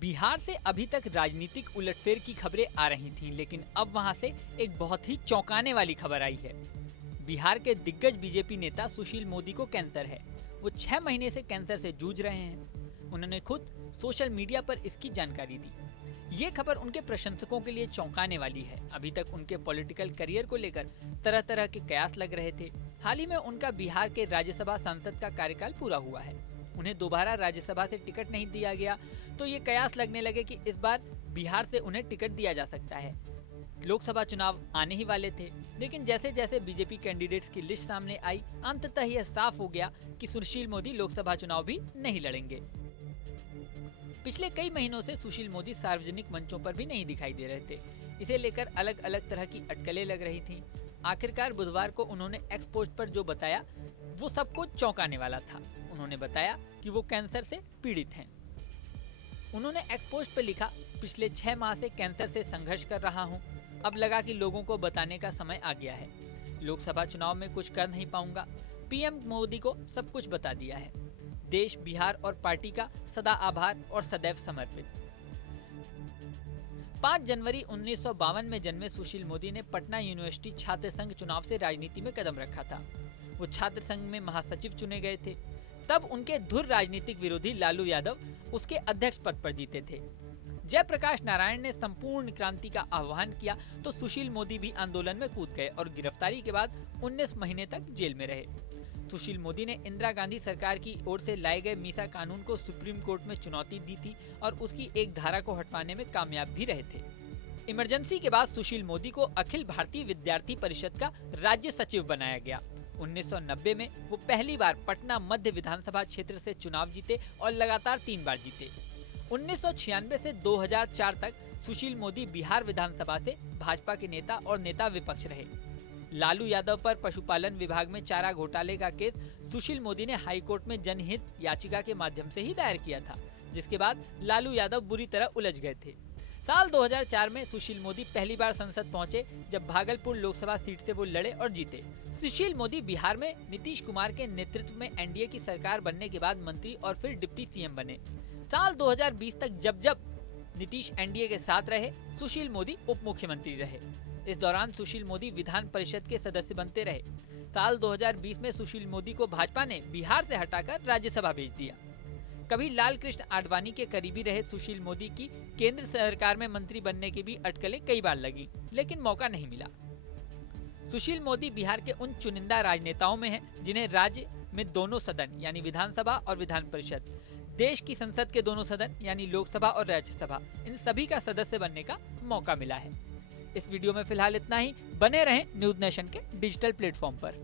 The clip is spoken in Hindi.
बिहार से अभी तक राजनीतिक उलटफेर की खबरें आ रही थीं, लेकिन अब वहां से एक बहुत ही चौंकाने वाली खबर आई है। बिहार के दिग्गज बीजेपी नेता सुशील मोदी को कैंसर है। वो 6 महीने से कैंसर से जूझ रहे हैं। उन्होंने खुद सोशल मीडिया पर इसकी जानकारी दी। ये खबर उनके प्रशंसकों के लिए चौंकाने वाली है। अभी तक उनके पॉलिटिकल करियर को लेकर तरह तरह के कयास लग रहे थे। हाल ही में उनका बिहार के राज्यसभा सांसद का कार्यकाल पूरा हुआ है। उन्हें दोबारा राज्यसभा से टिकट नहीं दिया गया, तो ये कयास लगने लगे कि इस बार बिहार से उन्हें टिकट दिया जा सकता है। लोकसभा चुनाव आने ही वाले थे, लेकिन जैसे जैसे बीजेपी कैंडिडेट्स की लिस्ट सामने आई, अंततः यह साफ हो गया कि सुशील मोदी लोकसभा चुनाव भी नहीं लड़ेंगे। पिछले कई महीनों से सुशील मोदी सार्वजनिक मंचों पर भी नहीं दिखाई दे रहे थे। इसे लेकर अलग अलग तरह की अटकलें लग रही थीं। आखिरकार बुधवार को उन्होंने एक्स पोस्ट पर जो बताया वो सबको चौंकाने वाला था। उन्होंने बताया कि वो कैंसर से पीड़ित हैं। उन्होंने एक्स पोस्ट पर लिखा, पिछले 6 माह से कैंसर से संघर्ष कर रहा हूं। अब लगा कि लोगों को बताने का समय आ गया है। लोकसभा चुनाव में कुछ कर नहीं पाऊंगा। पीएम मोदी को सब कुछ बता दिया है। देश, बिहार और पार्टी का सदा आभार और सदैव समर्पित। 5 जनवरी 1952 में जन्मे सुशील मोदी ने पटना यूनिवर्सिटी छात्र संघ चुनाव से राजनीति में कदम रखा था। वो छात्र संघ में महासचिव चुने गए थे। तब उनके धुर राजनीतिक विरोधी लालू यादव उसके अध्यक्ष पद पर जीते थे। जयप्रकाश नारायण ने संपूर्ण क्रांति का आह्वान किया तो सुशील मोदी भी आंदोलन में कूद गए और गिरफ्तारी के बाद 19 महीने तक जेल में रहे। सुशील मोदी ने इंदिरा गांधी सरकार की ओर से लाए गए मीसा कानून को सुप्रीम कोर्ट में चुनौती दी थी और उसकी एक धारा को हटवाने में कामयाब भी रहे थे। इमरजेंसी के बाद सुशील मोदी को अखिल भारतीय विद्यार्थी परिषद का राज्य सचिव बनाया गया। 1990 में वो पहली बार पटना मध्य विधानसभा क्षेत्र से चुनाव जीते और लगातार 3 बार जीते। 1996 से 2004 तक सुशील मोदी बिहार विधानसभा से भाजपा के नेता और नेता विपक्ष रहे। लालू यादव पर पशुपालन विभाग में चारा घोटाले का केस सुशील मोदी ने हाईकोर्ट में जनहित याचिका के माध्यम से ही दायर किया था, जिसके बाद लालू यादव बुरी तरह उलझ गए थे। साल 2004 में सुशील मोदी पहली बार संसद पहुंचे, जब भागलपुर लोकसभा सीट से वो लड़े और जीते। सुशील मोदी बिहार में नीतीश कुमार के नेतृत्व में एनडीए की सरकार बनने के बाद मंत्री और फिर डिप्टी सीएम बने। साल 2020 तक जब नीतीश एनडीए के साथ रहे, सुशील मोदी उप मुख्यमंत्री रहे। इस दौरान सुशील मोदी विधान परिषद के सदस्य बनते रहे। साल 2020 में सुशील मोदी को भाजपा ने बिहार से हटाकर राज्यसभा भेज दिया। कभी लाल कृष्ण आडवाणी के करीबी रहे सुशील मोदी की केंद्र सरकार में मंत्री बनने की भी अटकलें कई बार लगी, लेकिन मौका नहीं मिला। सुशील मोदी बिहार के उन चुनिंदा राजनेताओं में हैं जिन्हें राज्य में दोनों सदन यानी विधानसभा और विधान परिषद, देश की संसद के दोनों सदन यानी लोकसभा और राज्यसभा, इन सभी का सदस्य बनने का मौका मिला है। इस वीडियो में फिलहाल इतना ही। बने रहें न्यूज नेशन के डिजिटल प्लेटफॉर्म पर।